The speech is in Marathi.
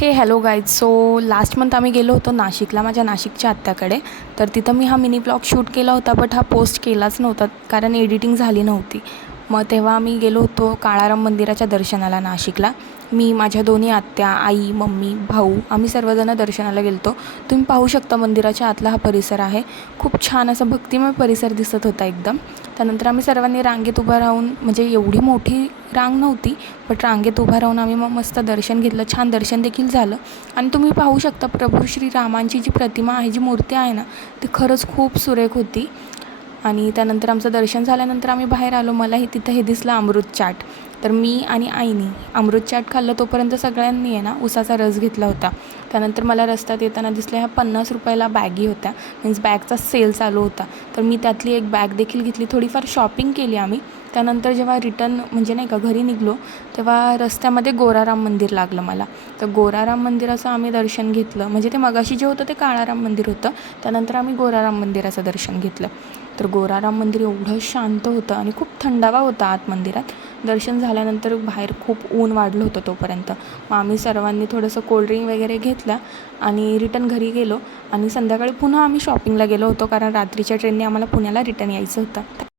हे hello guys. So last month आम्ही गेलो होतो नाशिकला माझ्या नाशिकच्या आत्याकडे. तर तिथं मी हा मिनी ब्लॉग शूट केला होता, बट हा पोस्ट केलाच नव्हता कारण एडिटिंग झाली नव्हती. मग तेव्हा आम्ही गेलो होतो काळाराम मंदिराच्या दर्शनाला नाशिकला. मी, माझ्या दोन्ही आत्या, आई, मम्मी, भाऊ, आम्ही सर्वजण दर्शनाला गेलो होतो. तुम्ही पाहू शकता मंदिराच्या आतला हा परिसर आहे. खूप छान असा भक्तिमय परिसर दिसत होता एकदम. त्यानंतर आम्ही सर्वांनी रांगेत उभं राहून, म्हणजे एवढी मोठी रांग नव्हती, बट रांगेत उभं राहून आम्ही मग मस्त दर्शन घेतलं. छान दर्शन देखील झालं. आणि तुम्ही पाहू शकता प्रभू श्रीरामांची जी प्रतिमा आहे, जी मूर्ती आहे ना, ती खरंच खूप सुरेख होती. आणि त्यानंतर आमचं दर्शन झाल्यानंतर आम्ही बाहेर आलो. मलाही तिथं हे दिसलं अमृत चाट. तर मी आणि आईनी अमृत चाट खाल्लं. तोपर्यंत सगळ्यांनी आहे ना उसाचा रस घेतला होता. त्यानंतर मला रस्त्यात येताना दिसल्या ह्या 50 रुपयाला बॅगी होत्या. मीन्स बॅगचा सेल चालू होता. तर मी त्यातली एक बॅग देखील घेतली. थोडीफार शॉपिंग केली आम्ही. त्यानंतर जेव्हा रिटर्न, म्हणजे नाही का, घरी निघलो, तेव्हा रस्त्यामध्ये गोराराम मंदिर लागलं मला. तर गोराराम मंदिराचं आम्ही दर्शन घेतलं. म्हणजे ते मगाशी जे होतं ते काळाराम मंदिर होतं. त्यानंतर आम्ही गोराराम मंदिराचं दर्शन घेतलं. तर गोराराम मंदिर एवढं शांत होतं आणि खूप थंडावा होता आत मंदिरात. दर्शन झाल्यानंतर बाहेर खूप ऊन वाढलं होतं तोपर्यंत. मग आम्ही सर्वांनी थोडंसं कोल्ड्रिंक वगैरे घेतलं आणि रिटर्न घरी गेलो. आणि संध्याकाळी पुन्हा आम्ही शॉपिंगला गेलो होतो कारण रात्रीच्या ट्रेनने आम्हाला पुण्याला रिटर्न यायचं होतं.